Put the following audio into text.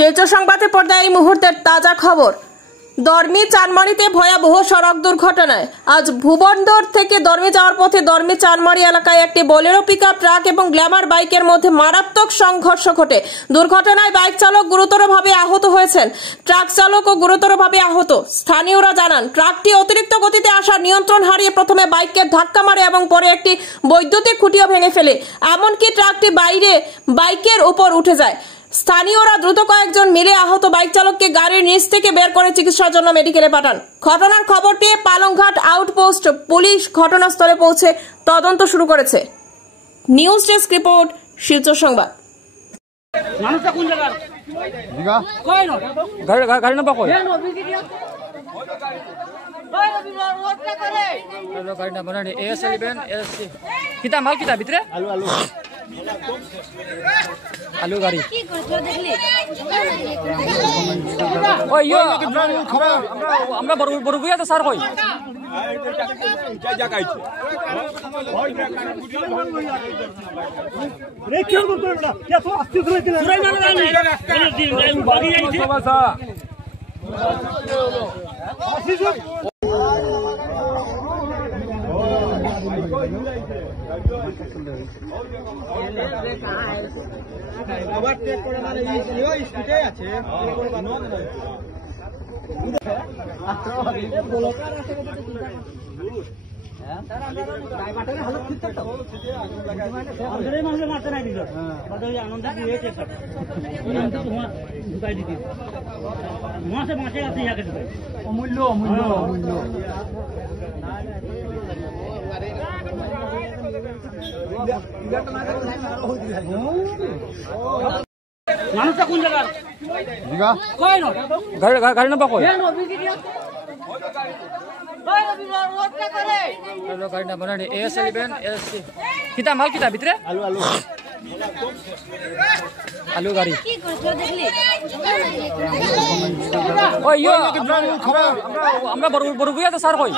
শিলচর সংবাদে পর্দায় এই মুহূর্তের তাজা খবর। দর্মি চানমারিতে ভয়াবহ সড়ক দুর্ঘটনায় আজ ভুবনদর থেকে দর্মি যাওয়ার পথে দর্মি চানমারি এলাকায় একটি বোলেরো পিকআপ ট্রাক এবং গ্ল্যামার বাইকের মধ্যে মারাত্মক সংঘর্ষ ঘটে। দুর্ঘটনায় বাইক চালক গুরুতরভাবে আহত হয়েছেন, ট্রাক চালকও গুরুতরভাবে আহত। স্থানীয়রা জানান, ট্রাকটি অতিরিক্ত গতিতে আসা নিয়ন্ত্রণ হারিয়ে প্রথমে বাইককে ধাক্কা মারে এবং পরে একটি বৈদ্যুতিক খুঁটিও ভেঙে ফেলে। এমনকি ট্রাকটি বাইকের উপর উঠে যায়। স্থানীয়রা দ্রুত কয়েকজন মিলে আহত বাইক চালককে গাড়ির নিচ থেকে বের করে চিকিৎসার জন্য মেডিকেলে পাঠান। ঘটনার খবর পেয়ে পালংঘাট আউটপোস্ট পুলিশ ঘটনাস্থলে পৌঁছে তদন্ত শুরু করেছে। নিউজ ডেস্ক রিপোর্ট, শিলচর সংবাদ। আলু গাড়ি আমরা বড় বুয়া তো স্যার কই অমূল্য অমূল্য অমূল্য মানুষটা কোন জায়গার গাড়ি নাম্বার কই গাড়ি নাম্বার AS11 SC কিতা মাল কিতা ভিতরে আলু আলু আলু গাড়ি আমরা বড় বুয়া তো স্যার কই